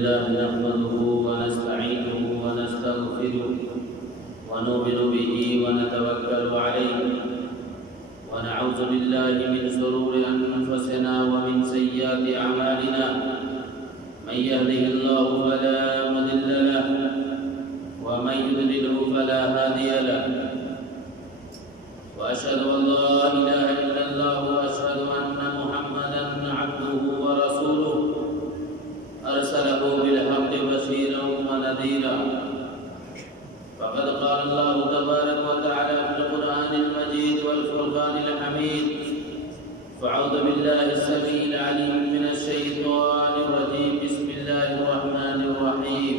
لله نحمده ونستعينه ونستغفره ونؤمن به ونتوكل عليه ونعوذ بالله من شرور أنفسنا ومن سيئات أعمالنا من يهده الله فلا مضل له ومن يضلل فلا هادي له وأشهد أن لا إله إلا الله وأشهد أن محمدا عبده ورسوله أرسله بالحق بشيرا ونذيرا فقد قال الله تبارك وتعالى في القرآن المجيد والفرقان الحميد فأعوذ بالله السميع العليم من الشيطان الرجيم بسم الله الرحمن الرحيم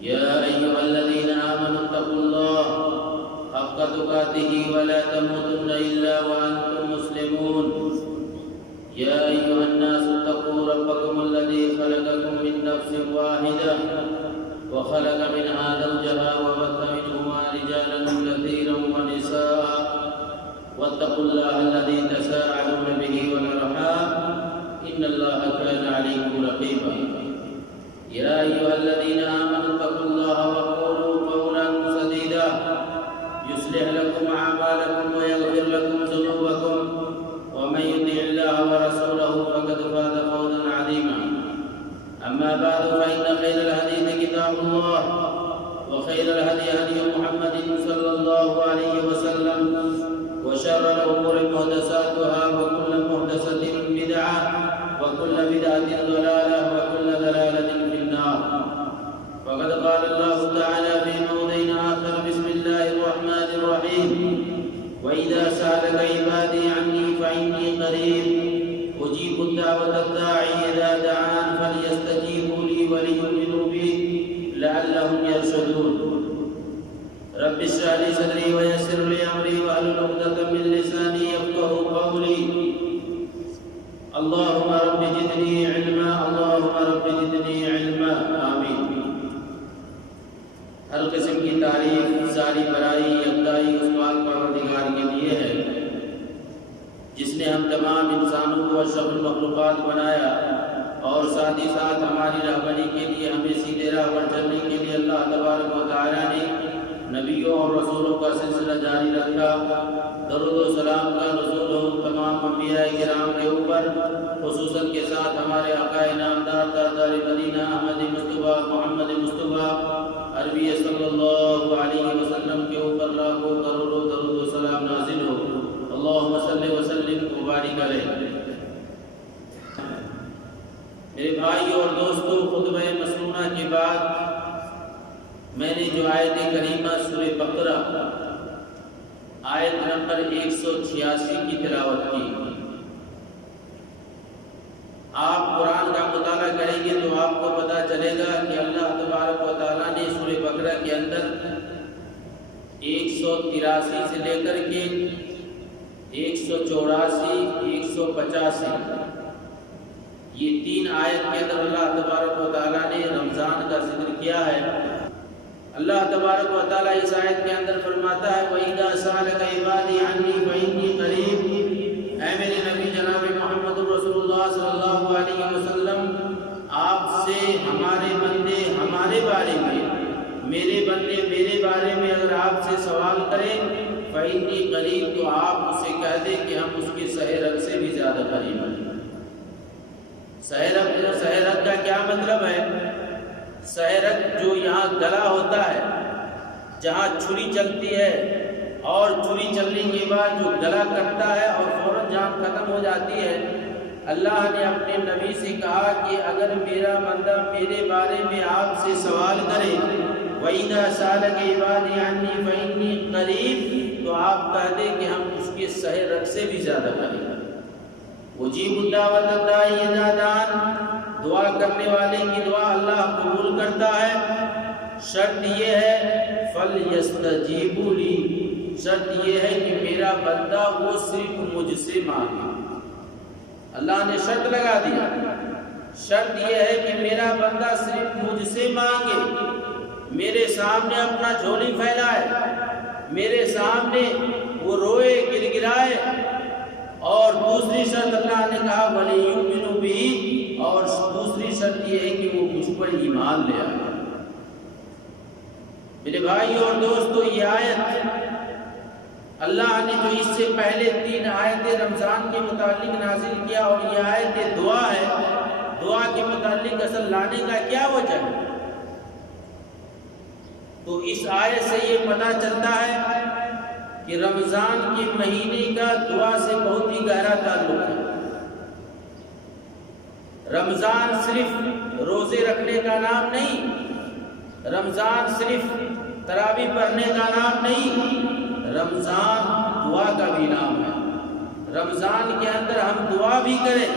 يا أيها الذين آمنوا اتقوا الله حق تقاته ولا تموتن إلا وأنتم مسلمون يا أيها الناس اتقوا ربكم الذي خلقكم من نفس واحدة وخلق منها زوجها وبث منهما رجالا كثيرا ونساء واتقوا الله الذي تساءلون به والأرحام إن الله كان عليكم رقيبا يا أيها الذين آمنوا اتقوا الله وقولوا قولا سديدا يصلح لكم أعمالكم ويغفر لكم ذنوبكم ومن يطع الله ورسوله فقد فاز فوزا عظيما أما بعد فإن خير الحديث كتاب الله وخير الهدي هدي محمد صلى الله عليه وسلم وشر الأمور محدثاتها وكل محدثة بدعة وكل بدعة ضلالة وكل ضلالة في النار وقد قال الله تعالى في موضع آخر بسم الله الرحمن الرحيم وإذا سألك عبادي عني فإني قريب أجيب الدعوة الداعي إذا دعان فليستجيبوا لي وليؤمنوا بي لعلهم يرشدون رب اشرح لي صدري ويسر لي أمري واحلل عقدة من لساني يفقهوا قولي اللهم رب زدني علما اللهم رب زدني علما آمين. ہر قسم کی تعریف ساری برائی یکتائی اس پاک پروردگار کے لیے ہے جس نے ہم تمام انسانوں کو اشرف المخلوقات بنایا اور ساتھ ہی ساتھ ہماری رہبری کے لیے ہمیں سیدھے راہ پر چلنے کے لیے اللہ تبارک و تعالیٰ نے نبیوں اور رسولوں کا سلسلہ جاری رکھا. درود و سلام کا نزول ہو تمام انبیاء کرام کے اوپر خصوصاً کے ساتھ ہمارے آقا نامدار تاجدار مدینہ احمد مصطفیٰ محمد مصطفیٰ عربی صلی اللہ علیہ وسلم کے اوپر لاکھوں کروڑوں درود و سلام نازل ہو. اللہم صلی وسلم مبارک علیہ. میرے بھائی اور دوستو، خطبہ مسنونہ کے بعد میں نے جو آیت کریمہ سورہ بقرہ آیت نمبر 186 کی تلاوت کی. آپ قرآن کا مطالعہ کریں گے تو آپ کو پتہ چلے گا کہ اللہ تبارک و تعالیٰ نے سورہ بقرہ کے اندر 183 سے لے کر کے 184 185 یہ 3 آیت کے اندر اللہ تبارک و تعالیٰ نے رمضان کا ذکر کیا ہے. اللہ تبارک و تعالیٰ اس آیت کے اندر فرماتا ہے وَإِذَا سَأَلَكَ عِبَادِي عَنِّي فَإِنِّي قَرِيبٌ. اے میرے نبی جناب محمد رسول اللہ صلی اللہ علیہ وسلم، آپ سے ہمارے بندے ہمارے بارے میں، میرے بندے میرے بارے میں اگر آپ سے سوال کریں فَإِنِّي قَرِيبٌ تو آپ اسے کہہ دیں کہ ہم اس کے سہ رگ سے بھی زیادہ قریب ہیں. سہ رگ کا کیا مطلب ہے؟ سہ رگ جو یہاں گلا ہوتا ہے، جہاں چھری چلتی ہے اور چھری چلنے کے بعد جو گلا کٹتا ہے اور فوراً جہاں ختم ہو جاتی ہے، اللہ نے اپنے نبی سے کہا کہ اگر میرا بندہ میرے بارے میں آپ سے سوال کرے وَإِذَا سَأَلَكَ عِبَادِي عَنِّي فَإِنِّي قَرِيبٌ تو آپ کہہ دیں کہ ہم اس کے سہ رگ سے بھی زیادہ قریب ہیں. اجیب الدعوۃ الداعی اذا دعان، دعا کرنے والے کی دعا اللہ قبول کرتا ہے. شرط یہ ہے فَلْيَسْتَجِيبُوا لِي، شرط یہ ہے کہ میرا بندہ وہ صرف مجھ سے مانگے. اللہ نے شرط لگا دیا، شرط یہ ہے کہ میرا بندہ صرف مجھ سے مانگے، میرے سامنے اپنا جھولی پھیلائے، میرے سامنے وہ روئے گڑگڑائے. اور دوسری شرط اللہ نے کہا وَلِيُؤْمِنُوا بِهِ، اور ایمان لے آئے۔ میرے بھائی اور دوستو، یہ آیت اللہ نے جو اس سے پہلے 3 آیتیں رمضان کے متعلق نازل کیا، اور یہ آیت دعا ہے، دعا کے متعلق اصل لانے کا کیا وجہ ہے؟ تو اس آیت سے یہ پتہ چلتا ہے کہ رمضان کے مہینے کا دعا سے بہت ہی گہرا تعلق ہے۔ رمضان صرف روزے رکھنے کا نام نہیں، رمضان صرف تراویح پڑھنے کا نام نہیں، رمضان دعا کا بھی نام ہے۔ رمضان کے اندر ہم دعا بھی کریں،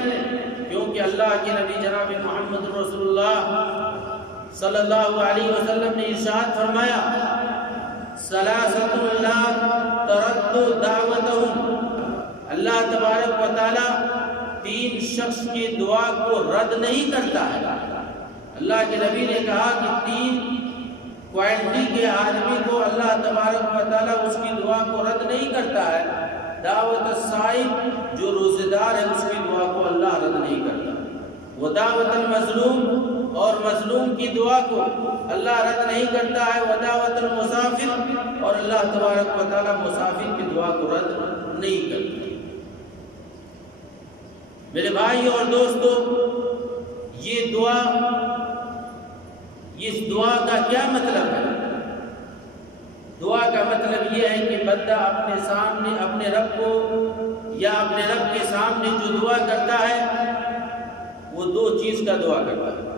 کیونکہ اللہ کے نبی جناب محمد رسول اللہ صلی اللہ علیہ وسلم نے ارشاد فرمایا، ثلاثۃ لا ترد دعوتهم، اللہ تبارک و تعالی 3 شخص کی دعا کو رد نہیں کرتا ہے۔ اللہ کے نبی نے کہا کہ 3 کوالٹی کے آدمی کو اللہ تبارک و تعالیٰ اس کی دعا کو رد نہیں کرتا ہے۔ دعوت الصائم، جو روزہ دار ہے، اس کی دعا کو اللہ رد نہیں کرتا۔ وہ دعوت المظلوم، اور مظلوم کی دعا کو اللہ رد نہیں کرتا ہے۔ وہ دعوت المسافر، اور اللہ تبارک و تعالیٰ مسافر کی دعا کو رد نہیں کرتا۔ میرے بھائی اور دوستو، یہ دعا، اس دعا کا کیا مطلب ہے؟ دعا کا مطلب یہ ہے کہ بندہ اپنے سامنے اپنے رب کو یا اپنے رب کے سامنے جو دعا کرتا ہے وہ 2 چیز کا دعا کرتا ہے۔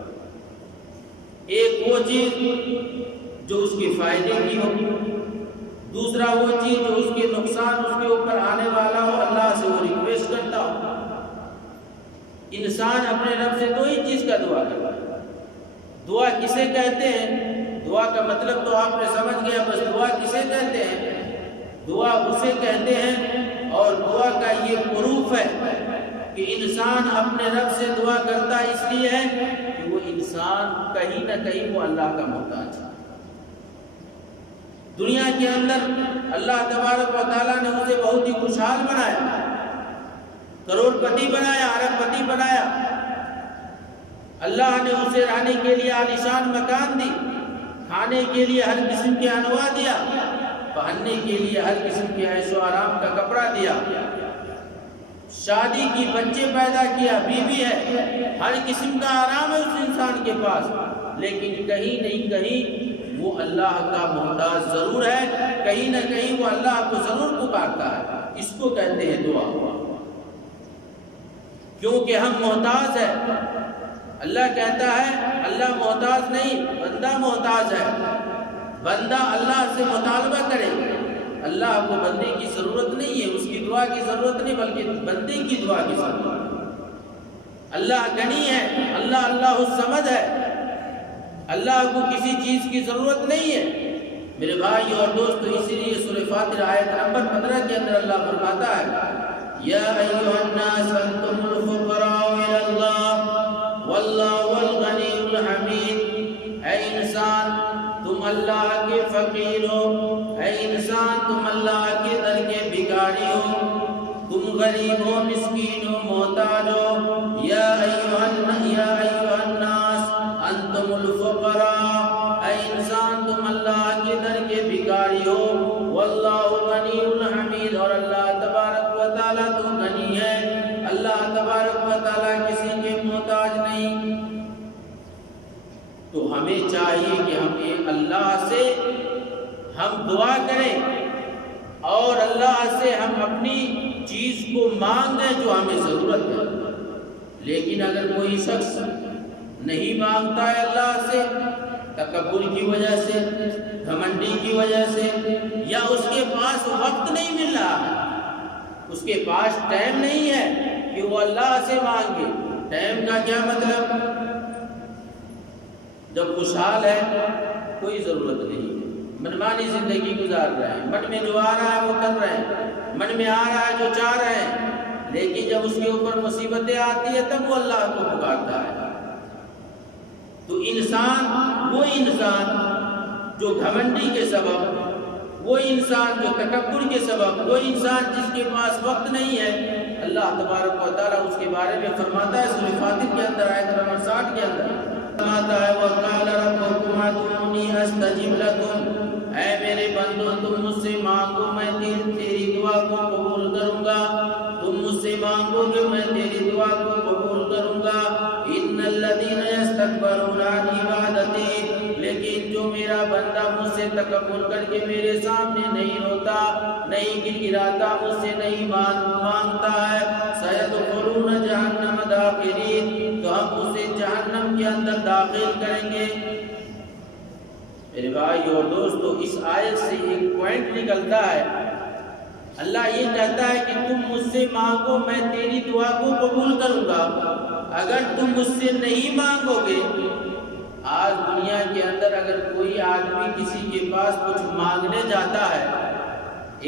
ایک وہ چیز جو اس کے فائدے کی ہو، دوسرا وہ چیز جو اس کے نقصان اس کے اوپر آنے والا ہو، اللہ سے وہ ریکویسٹ کرتا ہو۔ انسان اپنے رب سے 2 ہی چیز کا دعا کرتا ہے۔ دعا کسے کہتے ہیں؟ دعا کا مطلب تو آپ نے سمجھ گیا، بس دعا کسے کہتے ہیں؟ دعا اسے کہتے ہیں، اور دعا کا یہ پروف ہے کہ انسان اپنے رب سے دعا کرتا اس لیے ہے کہ وہ انسان کہیں نہ کہیں وہ اللہ کا محتاج ہے۔ دنیا کے اندر اللہ تبارک و تعالیٰ نے اسے بہت ہی خوشحال بنایا، کروڑ پتی بنایا، ارب پتی بنایا۔ اللہ نے اسے رہنے کے لیے عالیشان مکان دی، کھانے کے لیے ہر قسم کے انواع دیا، پہننے کے لیے ہر قسم کے عیش و آرام کا کپڑا دیا، شادی کی بچے پیدا کیا، بیوی ہے، ہر قسم کا آرام ہے اس انسان کے پاس، لیکن کہیں نہیں کہیں وہ اللہ کا محتاج ضرور ہے، کہیں نہ کہیں وہ اللہ کو ضرور پکارتا ہے۔ اس کو کہتے ہیں دعا، کیونکہ ہم محتاج ہیں۔ اللہ کہتا ہے اللہ محتاج نہیں، بندہ محتاج ہے۔ بندہ اللہ سے مطالبہ کرے، اللہ کو بندے کی ضرورت نہیں ہے، اس کی دعا کی ضرورت نہیں، بلکہ بندے کی دعا کی ضرورت ہے۔ اللہ غنی ہے، اللہ الصمد ہے، اللہ کو کسی چیز کی ضرورت نہیں ہے۔ میرے بھائی اور دوستو، اسی لیے سورہ فاتر آیت نمبر 15 کے اندر اللہ فرماتا ہے، یا ایھا الناس انتم الفقراء الی اللہ واللہ الغنی الحمید۔ اے انسان تم اللہ کے فقیر ہو، اے انسان تم اللہ کے در کے بھکاری ہو، تم غریب ہو، مسکین ہو، محتاج ہو۔ یا ایھا الناس انتم الفقراء، اے انسان تم اللہ کے در کے بھکاری ہو، واللہ غنی الحمید، اور اللہ تبارک و تعالیٰ تو غنی ہے، اللہ تبارک و تعالیٰ کسی کے محتاج نہیں۔ تو ہمیں چاہیے کہ ہم اللہ سے ہم دعا کریں، اور اللہ سے ہم اپنی چیز کو مانگیں جو ہمیں ضرورت ہے۔ لیکن اگر کوئی شخص نہیں مانگتا ہے اللہ سے، تکبر کی وجہ سے، گھمنڈی کی وجہ سے، یا اس کے پاس وقت نہیں مل رہا ہے، اس کے پاس ٹائم نہیں ہے کہ وہ اللہ سے مانگے۔ ٹائم کا کیا مطلب؟ جب خوشحال ہے کوئی ضرورت نہیں ہے، منمانی زندگی گزار رہے ہیں، من میں جو آ رہا ہے وہ کر رہے ہیں، من میں آ رہا ہے جو چاہ رہے ہیں، لیکن جب اس کے اوپر مصیبتیں آتی ہیں تب وہ اللہ کو پکارتا ہے۔ تو وہ انسان جو گھمنڈی کے سبب، وہ انسان جو تکبر کے سبب، وہ انسان جس کے پاس وقت نہیں ہے، اللہ تبارک و تعالیٰ اس کے بارے میں فرماتا ہے سورہ فاتر کے اندر آیت نمبر 60 کے اندر، آتا ہے وقال ربکم ادعونی استجب لکم، اے میرے بندو تم مجھ سے مانگو میں تیری دعا کو قبول کروں گا، تم مجھ سے مانگو کہ میں تیری دعا کو قبول کروں گا۔ ان الذین یستکبرون عن عبادتی، لیکن جو میرا بندہ مجھ سے تکبر کر کے میرے سامنے نہیں روتا، نہیں گراتا، مجھ سے نہیں مانگتا ہے، سیدخلون جہنم داخرین، تو ہم اسے جہنم کے اندر داخل کریں گے۔ میرے بھائی اور دوستو، اس آیت سے ایک پوائنٹ نکلتا ہے، اللہ یہ کہتا ہے کہ تم مجھ سے مانگو میں تیری دعا کو قبول کروں گا، اگر تم مجھ سے نہیں مانگو گے۔ آج دنیا کے اندر اگر کوئی آدمی کسی کے پاس کچھ مانگنے جاتا ہے،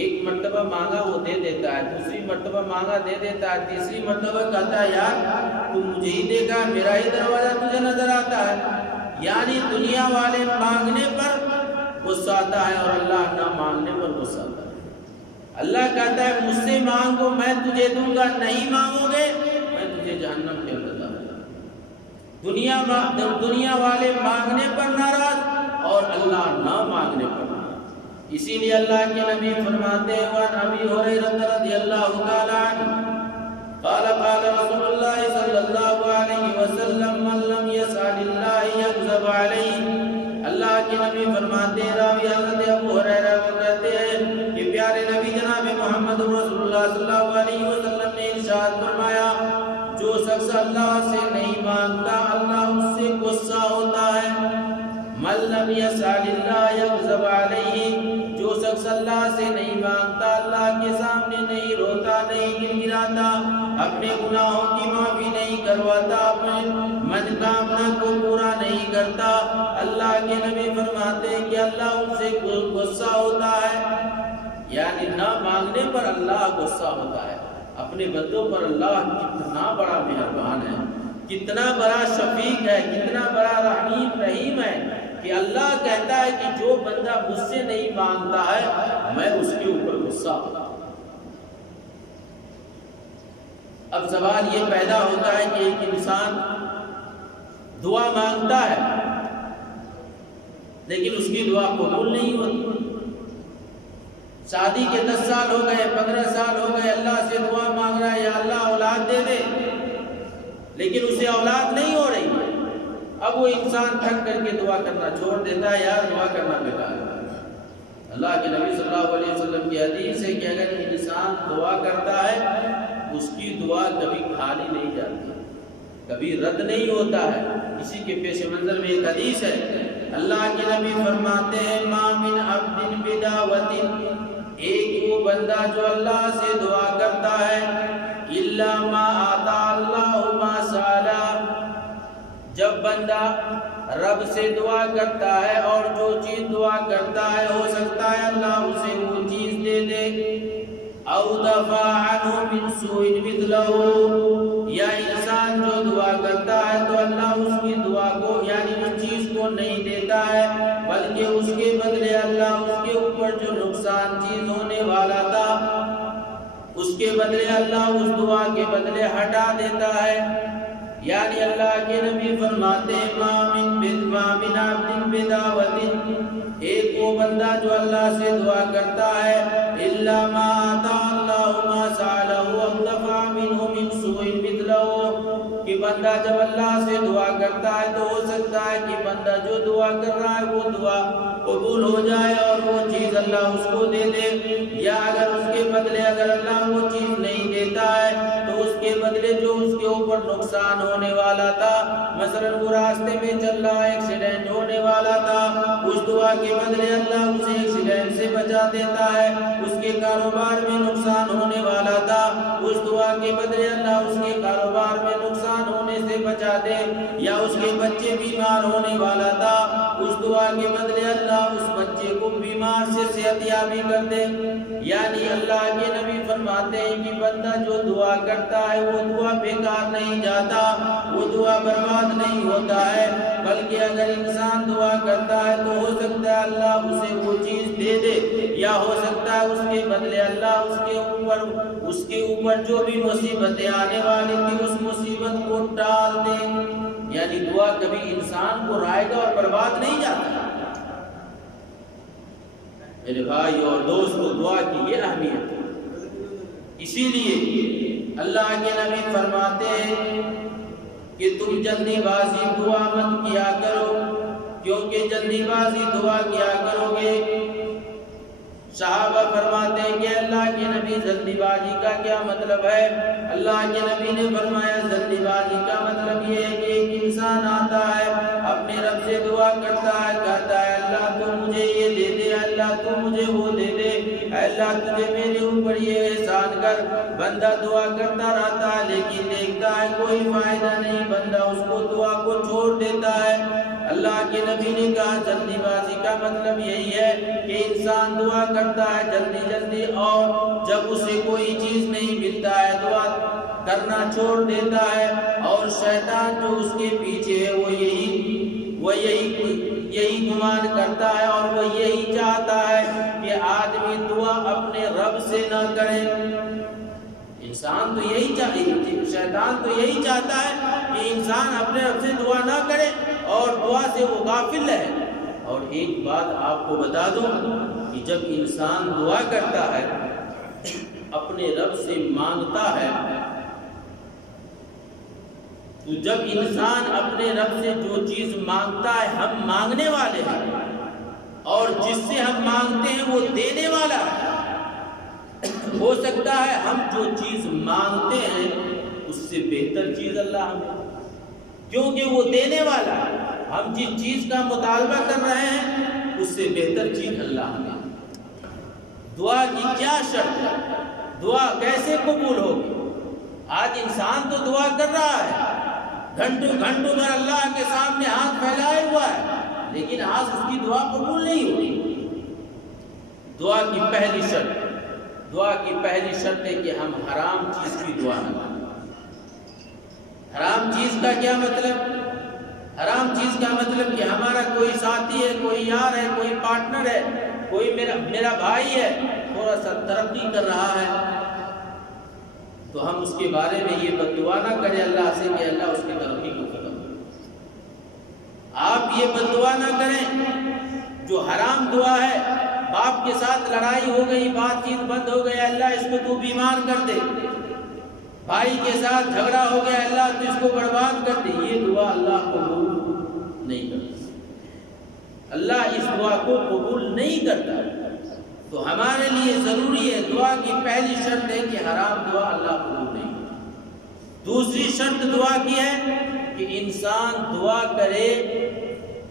ایک مرتبہ مانگا وہ دے دیتا ہے، دوسری مرتبہ مانگا دے دیتا ہے، تیسری مرتبہ کہتا ہے یار تم مجھے ہی دیکھا، میرا ہی دروازہ تجھے نظر آتا ہے۔ یعنی دنیا والے مانگنے پر غصہ آتا ہے اور اللہ نہ مانگنے پر غصہ آتا ہے۔ اللہ کہتا ہے مجھ سے مانگو میں تجھے دوں گا، نہیں مانگو گے میں تجھے جہنم کے اندر ڈالوں گا۔ دنیا والے مانگنے پر ناراض اور اللہ نہ مانگنے پر ناراض۔ اسی لیے اللہ کے نبی فرماتے ہیں وعن ابی ہریرہ رضی اللہ تعالی عنہ قال قال رسول اللہ صلی اللہ علیہ وسلم من لم يسأل اللہ یغضب علیہ۔ اللہ کے نبی فرماتے ہیں، راوی حضرت ابو ہریرہ وہ کہتے ہیں کہ پیارے نبی جناب محمد رسول اللہ صلی اللہ علیہ وسلم نے ارشاد فرمایا جو شخص اللہ سے نہیں مانگتا اللہ اس سے غصہ ہوتا ہے۔ من لم يسأل اللہ یغضب علیہ، جو شخص اللہ سے نہیں مانگتا اللہ کے سامنے نہیں روتا، نہیں گڑگڑاتا، اپنے گناہوں کی معافی نہیں کرواتا، اپنے من کامنا کو پورا نہیں کرتا، اللہ کے نبی فرماتے ہیں کہ اللہ ان سے غصہ ہوتا ہے۔ یعنی نہ مانگنے پر اللہ غصہ ہوتا ہے۔ اپنے بندوں پر اللہ کتنا بڑا مہربان ہے، کتنا بڑا شفیق ہے، کتنا بڑا رحیم ہے کہ اللہ کہتا ہے کہ جو بندہ مجھ سے نہیں مانگتا ہے میں اس کے اوپر غصہ ہوتا ہوں۔ اب سوال یہ پیدا ہوتا ہے کہ ایک انسان دعا مانگتا ہے لیکن اس کی دعا قبول نہیں ہوتی۔ شادی کے 10 سال ہو گئے، 15 سال ہو گئے، اللہ سے دعا مانگ رہا ہے یا اللہ اولاد دے دے، لیکن اسے اولاد نہیں ہو رہی۔ اب وہ انسان تھک کر کے دعا کرنا چھوڑ دیتا ہے، یار دعا کرنا بیکار ہے۔ اللہ کے نبی صلی اللہ علیہ وسلم کی حدیث ہے کہ اگر انسان دعا کرتا ہے اس کی دعا کبھی خالی نہیں جاتی، کبھی رد نہیں ہوتا ہے۔ اسی کے پیش منظر میں ایک حدیث ہے، اللہ کے نبی فرماتے ہیں ما من عبد بدعوۃ، ایک وہ بندہ جو اللہ سے دعا کرتا ہے الا ما آتا اللہ ما سالا، جب بندہ رب سے دعا کرتا ہے اور جو چیز دعا کرتا ہے ہو سکتا ہے اللہ اسے وہ چیز دے دے، او دفع عنہ من سوء مثلہ، یا انسان جو دعا کرتا ہے تو اللہ اس کی دعا کو یعنی اس چیز کو نہیں دیتا ہے بلکہ اس کے بدلے اللہ اس کے اوپر جو نقصان چیز ہونے والا تھا اس کے بدلے اللہ اس دعا کے بدلے ہٹا دیتا ہے۔ یعنی اللہ کے نبی فرماتے ہیں ما من عبد بدعوۃ، ایک وہ بندہ جو اللہ سے دعا کرتا ہے الا ما آتا اللہ ما سألہ ودفع منہ من سوء مثلہ، کہ بندہ جب اللہ سے دعا کرتا ہے تو ہو سکتا ہے کہ بندہ جو دعا کر رہا ہے وہ دعا قبول ہو جائے اور وہ چیز اللہ اس کو دے دے، یا اگر اس کے بدلے اگر اللہ وہ چیز نہیں دیتا ہے تو اس کے بدلے جو اس کے اوپر نقصان ہونے والا تھا، مثلا وہ راستے میں چل رہا ایکسیڈنٹ ہونے والا تھا، اس دعا کے بدلے اللہ اسے ایکسیڈنٹ سے بچا دیتا ہے، اس کے کاروبار میں نقصان ہونے والا تھا، اس دعا کے بدلے اللہ اس کے کاروبار میں نقصان ہونے سے بچا دے، یا اس کے بچے بیمار ہونے والا تھا، اس دعا کے بدلے اللہ اس بچے کو بیمار سے صحت یابی کر دے۔ یعنی اللہ کے نبی فرماتے ہیں کہ بندہ جو دعا کرتا ہے وہ دعا بیکار نہیں جاتا، وہ دعا برباد نہیں ہوتا ہے، بلکہ اگر انسان دعا کرتا ہے تو ہو سکتا ہے اللہ اسے وہ چیز دے دے، یا ہو سکتا ہے اس کے بدلے اللہ اس کے اوپر جو بھی مصیبتیں آنے والی تھی اس مصیبت کو ٹال دے۔ یعنی دعا کبھی انسان کو رائے گا اور برباد نہیں جاتا۔ میرے بھائی اور دوستو، دعا کی یہ اہمیت ہے، اسی لیے اللہ کے نبی فرماتے ہیں کہ تم جلدی بازی دعا مت کیا کرو، کیونکہ جلدی بازی دعا کیا کرو گے۔ صحابہ فرماتے ہیں کہ اللہ کے نبی جلدی بازی کا کیا مطلب ہے؟ اللہ کے نبی نے فرمایا جلدی بازی کا مطلب یہ ہے کہ ایک انسان آتا ہے، اپنے رب سے دعا کرتا ہے، کہتا ہے اللہ تو مجھے یہ دے دے، اللہ تو مجھے وہ دے دے، اللہ تجھے میرے اوپر یہ احسان کر۔ بندہ دعا کرتا رہتا ہے لیکن دیکھتا ہے کوئی فائدہ نہیں، بندہ اس کو دعا کو چھوڑ دیتا ہے۔ اللہ کے نبی نے کہا جلدی بازی کا مطلب یہی ہے کہ انسان دعا کرتا ہے جلدی جلدی، اور جب اسے کوئی چیز نہیں ملتا ہے دعا کرنا چھوڑ دیتا ہے، اور شیطان جو اس کے پیچھے ہے وہ یہی گمان کرتا ہے اور وہ یہی چاہتا ہے کہ آدمی دعا اپنے رب سے نہ کرے۔ انسان تو یہی شیطان تو یہی چاہتا ہے کہ انسان اپنے رب سے دعا نہ کرے اور دعا سے وہ غافل ہے۔ اور ایک بات آپ کو بتا دوں کہ جب انسان دعا کرتا ہے، اپنے رب سے مانگتا ہے، تو جب انسان اپنے رب سے جو چیز مانگتا ہے، ہم مانگنے والے ہیں، اور جس سے ہم مانگتے ہیں وہ دینے والا ہے۔ ہو سکتا ہے ہم جو چیز مانگتے ہیں اس سے بہتر چیز اللہ ہمیں، کیونکہ وہ دینے والا ہے۔ ہم جس چیز کا مطالبہ کر رہے ہیں اس سے بہتر چیز اللہ ہمیں۔ دعا کی کیا شرط ہے؟ دعا کیسے قبول ہوگی؟ آج انسان تو دعا کر رہا ہے، گھنٹوں بھر اللہ کے سامنے ہاتھ پھیلائے ہوا ہے، لیکن آج اس کی دعا قبول نہیں ہوئی۔ دعا کی پہلی شرط ہے کہ ہم حرام چیز کی دعا نہ کریں۔ حرام چیز کا کیا مطلب؟ حرام چیز کا مطلب کہ ہمارا کوئی ساتھی ہے، کوئی یار ہے، کوئی پارٹنر ہے، کوئی میرا بھائی ہے، تھوڑا سا ترقی کر رہا ہے، تو ہم اس کے بارے میں یہ بد دعا نہ کریں اللہ سے کہ اللہ اس کی ترقی کو ختم کرے۔ آپ یہ بد دعا نہ کریں جو حرام دعا ہے۔ باپ کے ساتھ لڑائی ہو گئی، بات چیت بند ہو گئی، اللہ اس کو تو بیمار کر دے۔ بھائی کے ساتھ جھگڑا ہو گیا، اللہ تو اس کو برباد کر دے۔ یہ دعا اللہ قبول نہیں کرتا، اللہ اس دعا کو قبول نہیں کرتا۔ تو ہمارے لیے ضروری ہے، دعا کی پہلی شرط ہے کہ حرام دعا اللہ قبول نہیں کرتا۔ دوسری شرط دعا کی ہے کہ انسان دعا کرے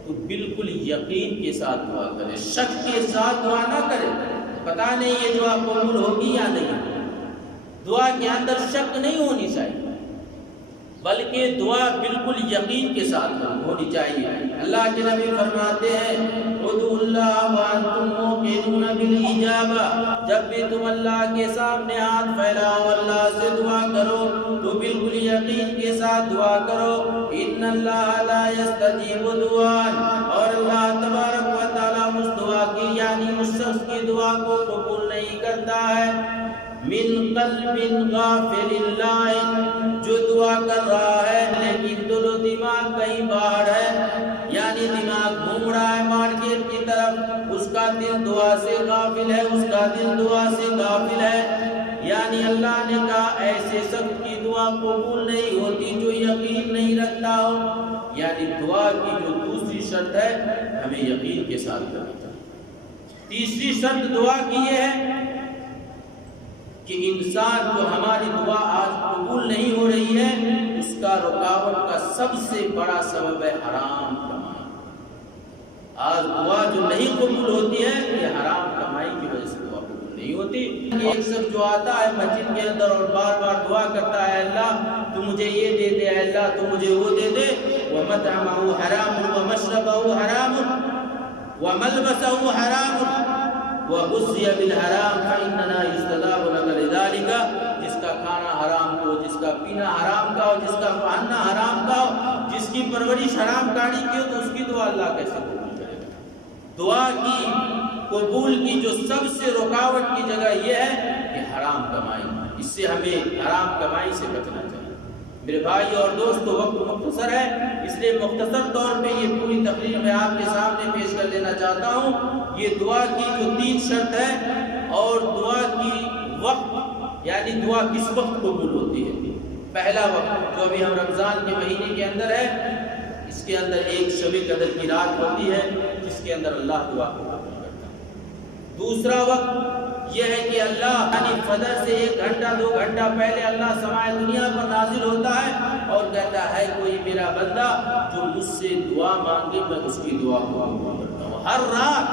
تو بالکل یقین کے ساتھ دعا کرے، شک کے ساتھ دعا نہ کرے، پتہ نہیں یہ دعا قبول ہوگی یا نہیں۔ دعا کے اندر شک نہیں ہونی چاہیے، بلکہ دعا بالکل یقین کے ساتھ ہونی چاہیے۔ اللہ کے نبی فرماتے ہیں ادعوا اللہ وانتم موقنون بالاجابہ، جب بھی تم اللہ کے سامنے ہاتھ پھیلاؤ، اللہ سے دعا کرو تو بالکل یقین کے ساتھ دعا کرو۔ ان اللہ لا یستجیب دعاء، اور اللہ تبارک و تعالیٰ اس دعا کی یعنی اس شخص کی دعا کو قبول نہیں کرتا ہے من قلب غافل اللہ، جو دعا کر رہا ہے لیکن دل و دماغ کہیں باہر ہے، یعنی دماغ گھوم رہا ہے مارکیٹ کی طرف، اس کا دل دعا سے غافل ہے، اس کا دل دعا سے غافل ہے۔ یعنی اللہ نے کہا ایسے شخص کی دعا قبول نہیں ہوتی جو یقین نہیں رکھتا ہو۔ یعنی دعا کی جو دوسری شرط ہے ہمیں یقین کے ساتھ کرنی چاہیے۔ تیسری شرط دعا کی یہ ہے کہ انسان جو ہماری دعا آج قبول نہیں ہو رہی ہے، اس کا رکاوٹ کا سب سے بڑا سبب ہے حرام کمائی۔ آج دعا جو نہیں قبول ہوتی ہے یہ حرام کمائی کی وجہ سے دعا قبول نہیں ہوتی۔ ایک شخص جو آتا ہے مسجد کے اندر اور بار بار دعا کرتا ہے اللہ تو مجھے یہ دے دے، اللہ تو مجھے وہ دے دے، وَمَطْعَمَهُ حَرَامٌ وَمَشْرَبَهُ حَرَامٌ وَمَلْبَسَهُ حَرَامٌ وَغُذِّيَ بِالْحَرَامِ فَإِنَّنَا يُسْتَجَابُ لَكَ لِذَلِكَ، جس کا کھانا حرام کا ہو، جس کا پینا حرام کا ہو، جس کا پہننا حرام کا ہو، جس کی پرورش حرام کاری کی ہو، تو اس کی دعا اللہ کیسے قبول کرے گا؟ دعا کی قبول کی جو سب سے رکاوٹ کی جگہ یہ ہے کہ حرام کمائی، اس سے ہمیں حرام کمائی سے بچنا چاہیے۔ میرے بھائی اور دوستو، وقت مختصر ہے، اس لیے مختصر طور پہ یہ پوری تقریر میں آپ کے سامنے پیش کر لینا چاہتا ہوں۔ یہ دعا کی جو 3 شرط ہے اور دعا کی وقت، یعنی دعا کس وقت قبول ہوتی ہے۔ پہلا وقت جو ابھی ہم رمضان کے مہینے کے اندر ہے، اس کے اندر ایک شب قدر کی رات ہوتی ہے جس کے اندر اللہ دعا کو قبول کرتا ہے۔ دوسرا وقت یہ ہے کہ اللہ یعنی فجر سے 1 گھنٹہ 2 گھنٹہ پہلے اللہ سمائے دنیا پر نازل ہوتا ہے اور کہتا ہے کوئی میرا بندہ جو مجھ سے دعا مانگے میں اس کی دعا کو قبول کرتا ہوں۔ ہر رات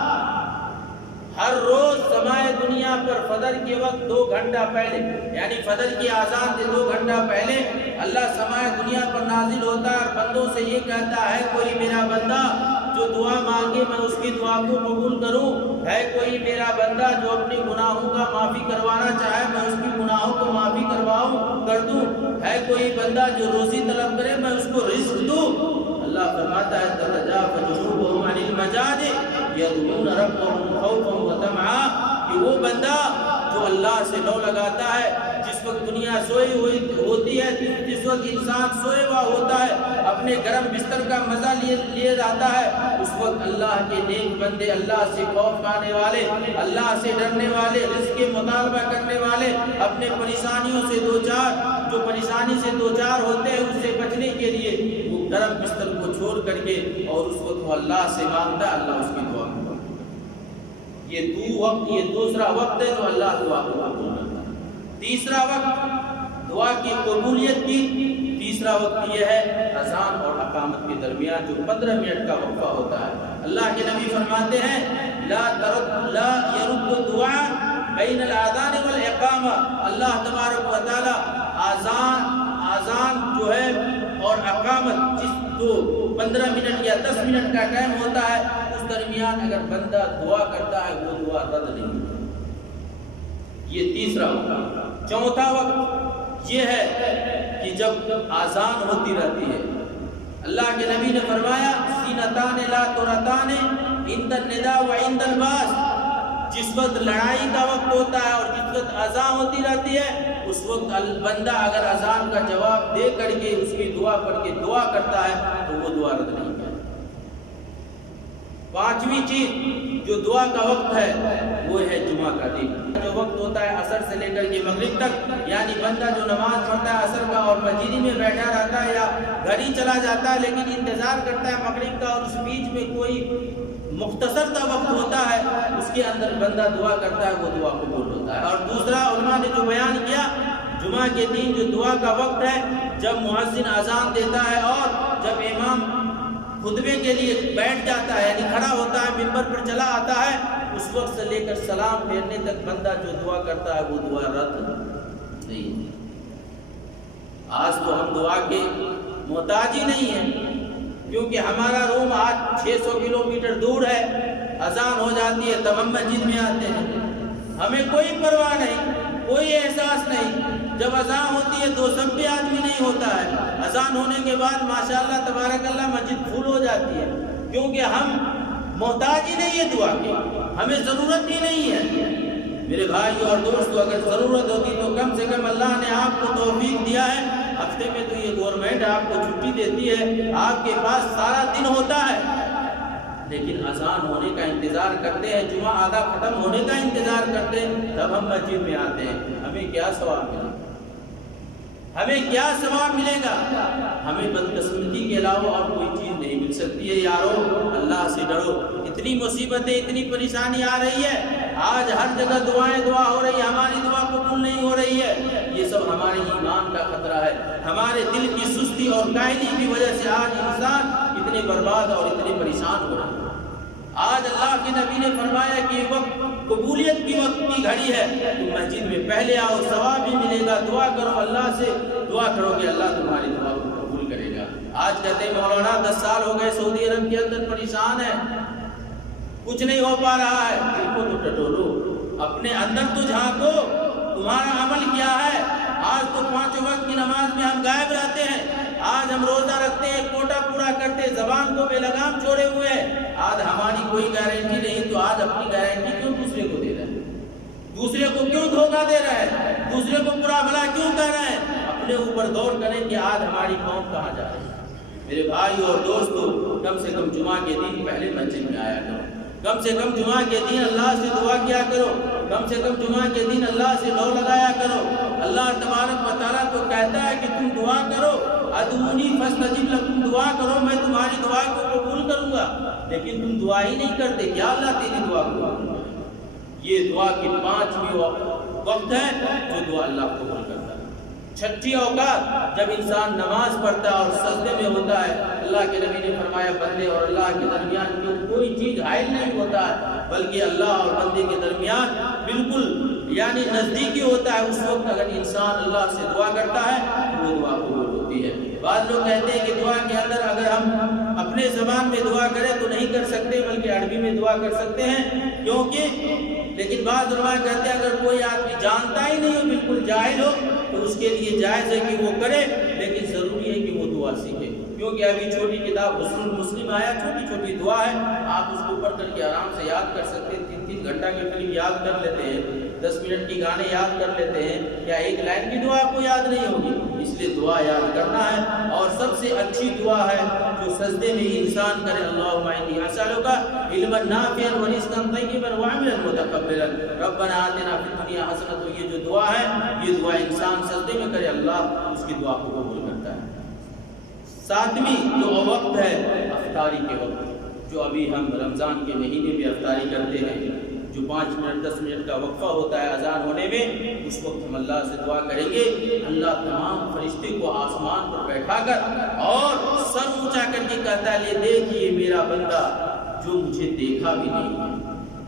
ہر روز سمائے دنیا پر فجر کے وقت 2 گھنٹہ پہلے، یعنی فجر کی اذان سے 2 گھنٹہ پہلے اللہ سمائے دنیا پر نازل ہوتا ہے اور بندوں سے یہ کہتا ہے کوئی میرا بندہ جو دعا مانگے میں اس کی دعا کو قبول کروں، ہے کوئی میرا بندہ جو اپنے گناہوں کا معافی کروانا چاہے میں اس کی گناہوں کو معافی کر دوں، ہے کوئی بندہ جو روزی طلب کرے میں اس کو رزق دوں۔ اللہ فرماتا ہے تتجافى جنوبهم عن المضاجع يدعون ربهم خوفا وطمعا، کہ وہ بندہ جو اللہ سے لو لگاتا ہے جس وقت دنیا سوئی ہوئی ہوتی ہے، جس وقت انسان سوئے ہوا ہوتا ہے، اپنے گرم بستر کا مزہ لیے رہتا ہے، اس وقت اللہ کے نیک بندے، اللہ سے خوف کھانے والے، اللہ سے ڈرنے والے، رزق کے مطالبہ کرنے والے، اپنے پریشانیوں سے جو پریشانی سے دوچار ہوتے ہیں اس سے بچنے کے لیے وہ گرم بستر کو چھوڑ کر کے اور اس وقت وہ اللہ سے مانگتا ہے، اللہ اس کی دعا کو قبول کرتا ہے۔ یہ دوسرا وقت ہے جو اللہ دعا کو قبول کرتا ہے۔ تیسرا وقت دعا کی قبولیت کی تیسرا وقت یہ ہے اذان اور اقامت کے درمیان جو 15 منٹ کا وقفہ ہوتا ہے۔ اللہ کے نبی فرماتے ہیں لا يرد دعاء بین الاذان والاقامہ، اللہ تبارک و تعالی آزان جو ہے اور اقامت جس 15 منٹ یا 10 منٹ کا ٹائم ہوتا ہے اس درمیان اگر بندہ دعا کرتا ہے وہ دعا رد نہیں ہوتی۔ یہ تیسرا وقت۔ چوتھا وقت یہ ہے کہ جب آزان ہوتی رہتی ہے، اللہ کے نبی نے فرمایا سینتان لا ترتان عند النداء وعند البعث، جس وقت لڑائی کا وقت ہوتا ہے اور جس وقت اذان ہوتی رہتی ہے اس وقت بندہ اگر اذان کا جواب دے کر کے اس کی دعا پڑھ کے دعا کرتا ہے تو وہ دعا رد نہیں ہے۔ پانچویں چیز جو دعا کا وقت ہے وہ ہے جمعہ کا دن، جو وقت ہوتا ہے عصر سے لے کر کے مغرب تک، یعنی بندہ جو نماز پڑھتا ہے عصر کا اور مسجد میں بیٹھا رہتا ہے یا گھر ہی چلا جاتا ہے لیکن انتظار کرتا ہے مغرب کا اور اس بیچ میں کوئی مختصر سا وقت ہوتا ہے اس کے اندر بندہ دعا کرتا ہے وہ دعا قبول ہوتا ہے۔ اور دوسرا علماء نے جو بیان کیا جمعہ کے دن جو دعا کا وقت ہے جب مؤذن اذان دیتا ہے اور جب امام خطبے کے لیے بیٹھ جاتا ہے یعنی کھڑا ہوتا ہے منبر پر چلا آتا ہے اس وقت سے لے کر سلام پھیرنے تک بندہ جو دعا کرتا ہے وہ دعا رد نہیں۔ آج تو ہم دعا کے محتاج ہی نہیں ہیں کیونکہ ہمارا روم آج 600 کلومیٹر دور ہے، اذان ہو جاتی ہے تب ہم مسجد میں آتے ہیں، ہمیں کوئی پرواہ نہیں، کوئی احساس نہیں۔ جب اذان ہوتی ہے تو سب بھی آدمی نہیں ہوتا ہے، اذان ہونے کے بعد ماشاءاللہ تبارک اللہ مسجد پھول ہو جاتی ہے کیونکہ ہم محتاج ہی نہیں ہے دعا کے، ہمیں ضرورت ہی نہیں ہے۔ میرے بھائی اور دوستو اگر ضرورت ہوتی تو کم سے کم اللہ نے آپ کو توفیق دیا ہے، ہفتے میں تو یہ گورنمنٹ آپ کو چھٹی دیتی ہے، آپ کے پاس سارا دن ہوتا ہے، لیکن اذان ہونے کا انتظار کرتے ہیں، جمعہ آدھا ختم ہونے کا انتظار کرتے ہیں، تب ہم مسجد میں آتے ہیں۔ ہمیں کیا ثواب ملے گا؟ ہمیں کیا ثواب ملے گا؟ ہمیں بدقسمتی کے علاوہ اور کوئی چیز نہیں مل سکتی ہے۔ یارو اللہ سے ڈرو، اتنی مصیبتیں اتنی پریشانی آ رہی ہے، آج ہر جگہ دعا ہو رہی ہے، ہماری دعا قبول نہیں ہو رہی ہے، یہ سب ہمارے ایمان کا خطرہ ہے، ہمارے دل کی سستی اور کاہلی کی وجہ سے آج انسان اتنے برباد اور اتنے پریشان ہو رہے ہیں۔ آج اللہ کے نبی نے فرمایا کہ وقت قبولیت کی وقت کی گھڑی ہے، تم مسجد میں پہلے آؤ، ثواب بھی ملے گا، دعا کرو، اللہ سے دعا کرو گے اللہ تمہاری دعا کو قبول کرے گا۔ آج کہتے ہیں مولانا 10 سال ہو گئے سعودی عرب کے اندر پریشان ہے، کچھ نہیں ہو پا رہا ہے۔ دل کو تو ٹٹولو، اپنے اندر تو جھانکو، تمہارا عمل کیا ہے؟ آج تو 5 وقت کی نماز میں ہم غائب رہتے ہیں، آج ہم روزہ رکھتے ہیں، کوٹا پورا کرتے، زبان کو بے لگام چھوڑے ہوئے ہیں، آج ہماری کوئی گارنٹی نہیں، تو آج اپنی گارنٹی کیوں دوسرے کو دے رہے ہیں؟ دوسرے کو کیوں دھوکہ دے رہے ہیں؟ دوسرے کو برا بھلا کیوں کہہ رہے ہیں؟ اپنے اوپر غور کریں کہ آج ہماری قوم کہاں جا رہی ہے۔ میرے بھائی اور دوستو، کم سے کم جمعہ کے دن پہلے مسجد میں آیا کرو، کم سے کم جمعہ کے دن اللہ سے دعا کیا کرو، کم سے کم جمعہ کے دن اللہ سے لو لگایا کرو۔ اللہ تبارک و تعالیٰ تو کہتا ہے کہ تم دعا کرو، ادعونی فاستجب لکم، دعا کرو میں تمہاری دعا کو قبول کروں گا، لیکن تم دعا ہی نہیں کرتے، کیا اللہ تیری دعا قبول کرے؟ یہ دعا کی 5ویں وقت ہے جو دعا اللہ قبول کرتا ہے۔ 6ٹھی اوقات جب انسان نماز پڑھتا ہے اور سجدے میں ہوتا ہے، اللہ کے نبی نے فرمایا بندے اور اللہ کے درمیان میں کوئی چیز حائل نہیں ہوتا ہے، بلکہ اللہ اور بندے کے درمیان بالکل یعنی نزدیکی ہوتا ہے۔ اس وقت اگر انسان اللہ سے دعا کرتا ہے تو وہ دعا قبول ہوتی ہے۔ بعض لوگ کہتے ہیں کہ دعا کے اندر اگر ہم اپنے زبان میں دعا کریں تو نہیں کر سکتے، بلکہ عربی میں دعا کر سکتے ہیں، کیونکہ لیکن بعض علماء کہتے ہیں اگر کوئی آدمی جانتا ہی نہیں ہو، بالکل جاہل ہو، تو اس کے لیے جائز ہے کہ وہ کرے، لیکن ضروری ہے کہ وہ دعا سیکھے، کیونکہ ابھی چھوٹی کتاب حسن المسلم آیا، چھوٹی چھوٹی دعا ہے، آپ اس کو پڑھ کر کے آرام سے یاد کر سکتے ہیں۔ 3 گھنٹہ کی فلم یاد کر لیتے ہیں، 10 منٹ کی گانے یاد کر لیتے ہیں، یا ایک لائن کی دعا آپ کو یاد نہیں ہوگی، اس لیے دعا یاد کرنا ہے۔ اور سب سے اچھی دعا ہے جو سجدے میں انسان کرے، اللہم انی اسألک علما نافعا ورزقا طیبا وعملا متقبلا ربنا آتنا فی الدنیا حسنۃ۔ تو یہ جو دعا ہے، یہ دعا انسان سجدے میں کرے، اللہ اس کی دعا کو قبول کرتا ہے۔ 7ویں جو وقت ہے افطاری کے وقت، جو ابھی ہم رمضان کے مہینے میں افطاری کرتے ہیں، جو 5 منٹ 10 منٹ کا وقفہ ہوتا ہے اذان ہونے میں، اس وقت ہم اللہ سے دعا کریں گے، اللہ تمام فرشتے کو آسمان پر بیٹھا کر اور سر اونچا کر کے کہتا ہے یہ دیکھیے میرا بندہ جو مجھے دیکھا بھی نہیں،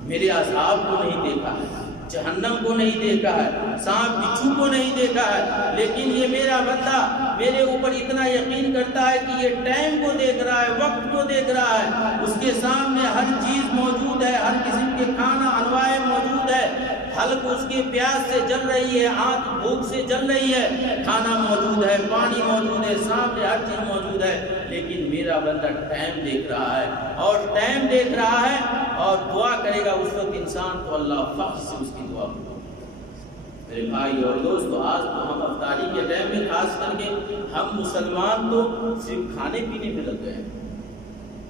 میرے عذاب کو نہیں دیکھا ہے، جہنم کو نہیں دیکھا ہے، سانپ بچھو کو نہیں دیکھا ہے، لیکن یہ میرا بندہ میرے اوپر اتنا یقین کرتا ہے کہ یہ ٹائم کو دیکھ رہا ہے، وقت کو دیکھ رہا ہے، اس کے سامنے ہر چیز موجود ہے، ہر قسم کے کھانا انواع موجود ہے، حلق اس کے پیاس سے جل رہی ہے، آنکھ بھوک سے جل رہی ہے، کھانا موجود ہے، پانی موجود ہے، سامنے ہر چیز موجود ہے، لیکن میرا بندہ ٹائم دیکھ رہا ہے، اور ٹائم دیکھ رہا ہے اور دعا کرے گا اس وقت انسان تو اللہ فخر سے اس کی دعا کرے۔ میرے بھائی اور دوستو، آج تو ہم افطاری کے ٹائم میں خاص کر کے ہم مسلمان تو صرف کھانے پینے میں لگ گئے ہیں،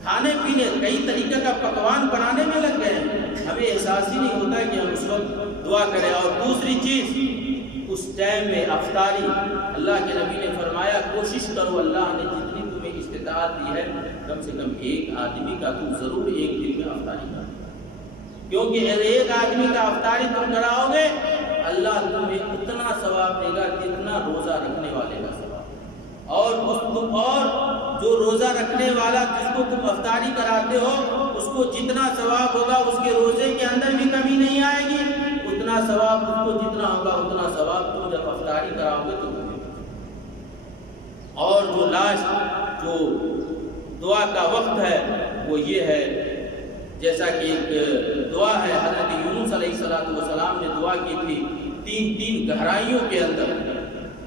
کھانے پینے کئی طریقے کا پکوان بنانے میں لگ گئے ہیں، ہمیں احساس ہی نہیں ہوتا کہ ہم اس وقت دعا کریں۔ اور دوسری چیز، اس ٹائم میں افطاری، اللہ کے نبی نے فرمایا کوشش کرو اللہ نے جتنی تمہیں استطاعت دی ہے، کم سے کم ایک آدمی کا تم ضرور ایک دن میں افطاری کرو، کیونکہ ایک آدمی کا افطاری تم کراؤ گے اللہ تمہیں اتنا ثواب دے گا جتنا روزہ رکھنے والے کا ثواب، اور جو روزہ رکھنے والا جس کو تم افطاری کراتے ہو اس کو جتنا ثواب ہوگا اس کے روزے کے اندر بھی کمی نہیں آئے گی، اتنا ثواب اس کو جتنا ہوگا اتنا ثواب تم جب افطاری کراؤ گے تو تمہیں۔ اور جو لاسٹ جو دعا کا وقت ہے وہ یہ ہے، جیسا کہ ایک دعا ہے حضرت یونس علیہ السلام نے دعا کی تھی 3 گہرائیوں کے اندر۔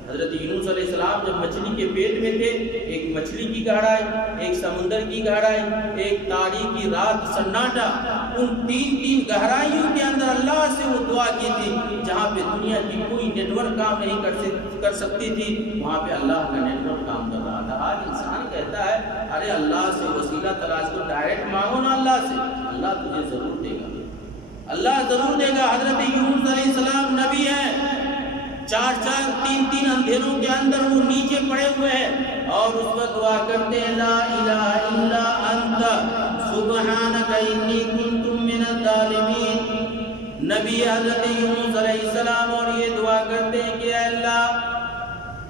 حضرت یونس علیہ السلام جب مچھلی کے پیٹ میں تھے، ایک مچھلی کی گہرائی، ایک سمندر کی گہرائی، ایک تاریکی رات سناٹا، ان 3 گہرائیوں کے اندر اللہ سے وہ دعا کی تھی، جہاں پہ دنیا کی کوئی نیٹ ورک کام نہیں کر سکتی تھی، وہاں پہ اللہ کا نیٹ ورک کام کر رہا تھا۔ آج انسان کہتا ہے ارے اللہ سے وسیلہ تلاش کرو، ڈائریکٹ مانگو نا اللہ سے، اللہ تجھے ضرور دے گا، اللہ ضرور دے گا۔ حضرت یونس علیہ السلام نبی ہیں، 3 اندھیروں کے اندر وہ نیچے پڑے ہوئے ہیں اور اس وقت دعا کرتے ہیں لا الہ الا انت سبحانک انی کنت من الظالمین۔ نبی حضرت یونس علیہ السلام اور یہ دعا کرتے ہیں کہ اے اللہ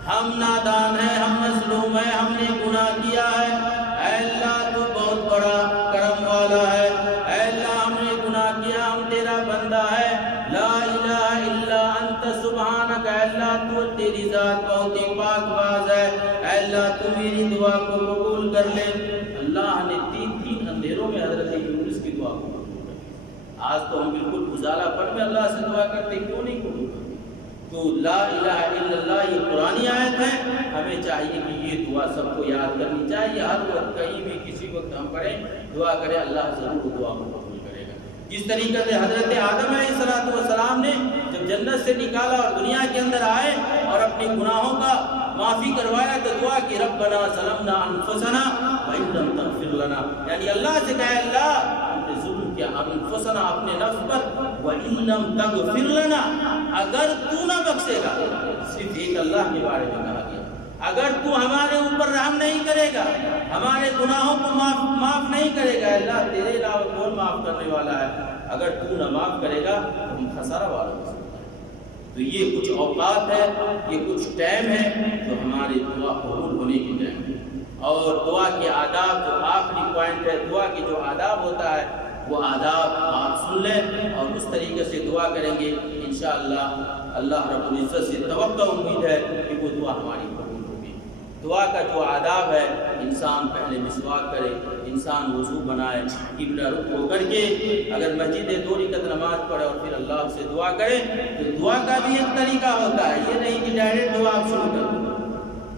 ہم نادان ہیں، ہم مظلوم ہیں، ہم نے گناہ کیا ہے، اے اللہ تو بہت بڑا کرم والا ہے، اے اللہ ہم نے گناہ کیا، ہم تیرا بندہ ہے، لا الہ الا انت سبحانک، اے اللہ تو تیری ذات بہت ہی پاک باز ہے، اے اللہ تو میری دعا کو قبول کر لے۔ اللہ نے 3 اندھیروں میں حضرت یونس کی دعا کو قبول کر۔ آج تو ہم بالکل اجالا پن میں اللہ سے دعا کرتے، کیوں نہیں قبول کرتے؟ تو لا الہ الا اللہ یہ قرآنی آیت ہے، ہمیں چاہیے کہ یہ دعا سب کو یاد کرنی چاہیے، ہر وقت کہیں بھی کسی وقت ہم پڑھیں دعا کریں، اللہ ضرور دعا کو قبول کرے گا۔ جس طریقے سے حضرت آدم علیہ السلام نے جب جنت سے نکالا اور دنیا کے اندر آئے اور اپنے گناہوں کا معافی کروایا تو دعا کی ربنا ظلمنا انفسنا وان لم تغفر لنا، یعنی اللہ سے کہا اللہ ہم نے ظلم کیا انفسنا اپنے نفس پر، وان لم تغفر لنا اگر تو نہ بخشے گا، صرف ایک اللہ کے بارے میں کہا گیا، اگر تو ہمارے اوپر رحم نہیں کرے گا، ہمارے گناہوں کو معاف نہیں کرے گا، اللہ تیرے علاوہ کون معاف کرنے والا ہے، اگر تو نہ معاف کرے گا تو ہم خسارہ والوں میں سے۔ تو یہ کچھ اوقات ہے، یہ کچھ ٹائم ہے جو ہماری دعا قبول ہونے کی ٹائم ہے، اور دعا کے آداب جو آخری پوائنٹ ہے، دعا کی جو آداب ہوتا ہے وہ آداب آپ سن لیں اور اس طریقے سے دعا کریں گے انشاءاللہ اللہ رب العزت سے توقع امید ہے کہ وہ دعا ہماری قبول ہوگی۔ دعا کا جو آداب ہے، انسان پہلے مسواک کرے، انسان وضو بنائے، قبلہ رخ ہو کر کے اگر مسجد 2 رکعت نماز پڑھے اور پھر اللہ سے دعا کرے، تو دعا کا بھی ایک طریقہ ہوتا ہے، یہ نہیں کہ ڈائریکٹ دعا آپ شروع کر دیں۔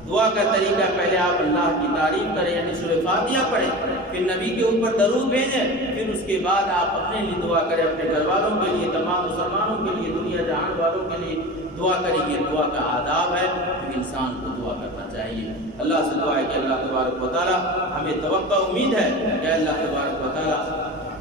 دعا کا طریقہ پہلے آپ اللہ کی تعریف کریں، یعنی سورہ فاتحہ پڑھیں، پھر نبی کے اوپر درود بھیجیں، پھر اس کے بعد آپ اپنے لیے دعا کریں، اپنے گھر والوں کے لیے، تمام مسلمانوں کے لیے، دنیا جہان والوں کے لیے دعا کریں۔ یہ دعا کا آداب ہے، تو انسان کو دعا کرنا چاہیے۔ اللہ سے دعا ہے کہ اللہ تبارک و تعالیٰ ہمیں توقع امید ہے کہ اللہ تبارک و تعالیٰ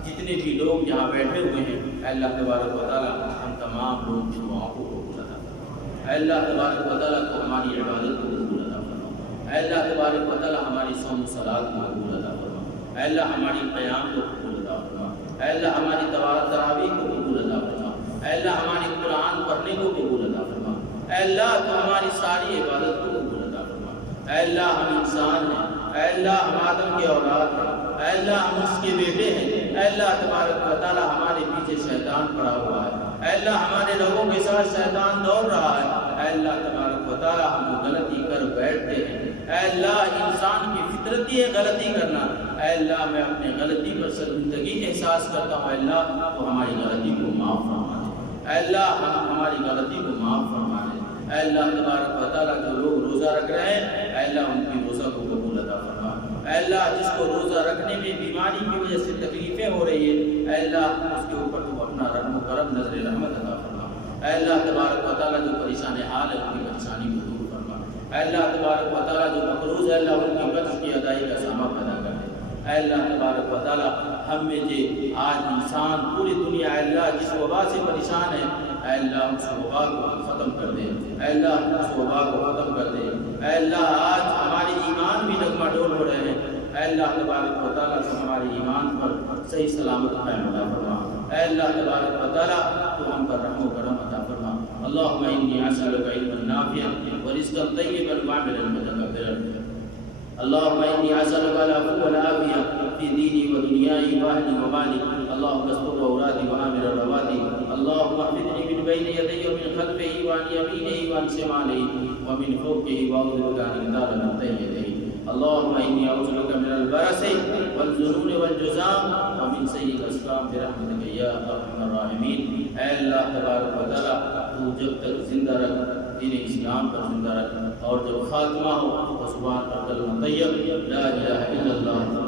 جتنے بھی لوگ یہاں بیٹھے ہوئے ہیں، اللہ تبارک و تعالیٰ ہم تمام لوگ کی دعاؤں کو قبول عطا فرمائے۔ اللہ تبارک و تعالیٰ کو ہماری عبادت کو قبول عطا فرمائے۔ اللہ تبارک و تعالیٰ ہماری صوم و صلات کو قبول عطا فرمائے۔ اللہ ہماری قیام کو قبول عطا فرمائے۔ اللہ ہماری تراویح کو قبول عطا فرمائے۔ اللہ ہماری قرآن پڑھنے کو قبول عطا فرمائے۔ اللہ تو ہماری ساری عبادت کو قبول عطا فرمائے۔ اے اللہ ہم انسان ہیں، اے اللہ ہم آدم کے اولاد ہیں، اے اللہ ہم اس کے بیٹے ہیں، اے اللہ تبارک و تعالیٰ ہمارے پیچھے شیطان پڑا ہوا ہے، اے اللہ ہمارے لوگوں کے ساتھ شیطان دوڑ رہا ہے، اے اللہ تبارک و تعالیٰ ہم غلطی کر بیٹھتے ہیں، اے اللہ انسان کی فطرتی ہے غلطی کرنا، اے اللہ میں اپنے غلطی پر شرمندگی احساس کرتا ہوں، اے اللہ تو ہماری غلطی کو معاف فرما دے، اے اللہ ہم ہماری غلطی کو معاف فرما دے، اے اللہ تبارک و تعالیٰ جو لوگ روزہ رکھ رہے ہیں، اے اللہ ان کی روزہ کو قبول عطا فرما، اے اللہ جس کو روزہ رکھنے میں بیماری کی وجہ سے تکلیفیں ہو رہی ہے، اے اللہ اس کے اوپر تو اپنا رحم و کرم نظر رحمت عطا فرما، اے اللہ تبارک و تعالیٰ جو پریشان حال ہے ان کی پریشانی کو دور فرما، اے اللہ تبارک و تعالیٰ جو مقروض ہے اللہ ان کی قرض کی ادائی کا سامان پیدا کر دے، اے اللہ تبارک و تعالیٰ ہم میں جو آج انسان پوری دنیا اے اللہ جس وبا سے پریشان ہے، اے اللہ اس وبا کو ختم کر دے، اے اللہ اس وبا کو ختم کر دے، اے اللہ آج ہمارے ایمان بھی ڈگمہ ڈول ہو رہے ہیں، اے اللہ تبارک و تعالیٰ تو ہمارے ایمان پر صحیح سلامت قائم عطا فرما، اے اللہ تبارک و تعالیٰ تو ہم پر رحم و کرم عطا فرما۔ اللہم انی اسألک علما نافعا ورزقا طیبا وعملا متقبلا۔ اللہم انی اسألک العفو والعافیہ فی دینی و دنیای واہلی و مالی، اللہم استر عوراتي وآمن رواتي، اللهم احفظني من بين يدي ومن خلفه وعن يمينه وعن شماله ومن فوقه واعوذ بك ان اغتال من تحت يديه، اللهم اني اعوذ بك من البرص والجنون والجذام ومن سيء الاسقام برحمتك یا ارحم الراحمین۔ اے اللہ تبارک و تعالیٰ تو جب تک زندہ رکھ، دین اسلام پر زندہ رکھ، اور جب خاتمہ ہو تو زبان پر کلمہ طیب لا الہ الا اللہ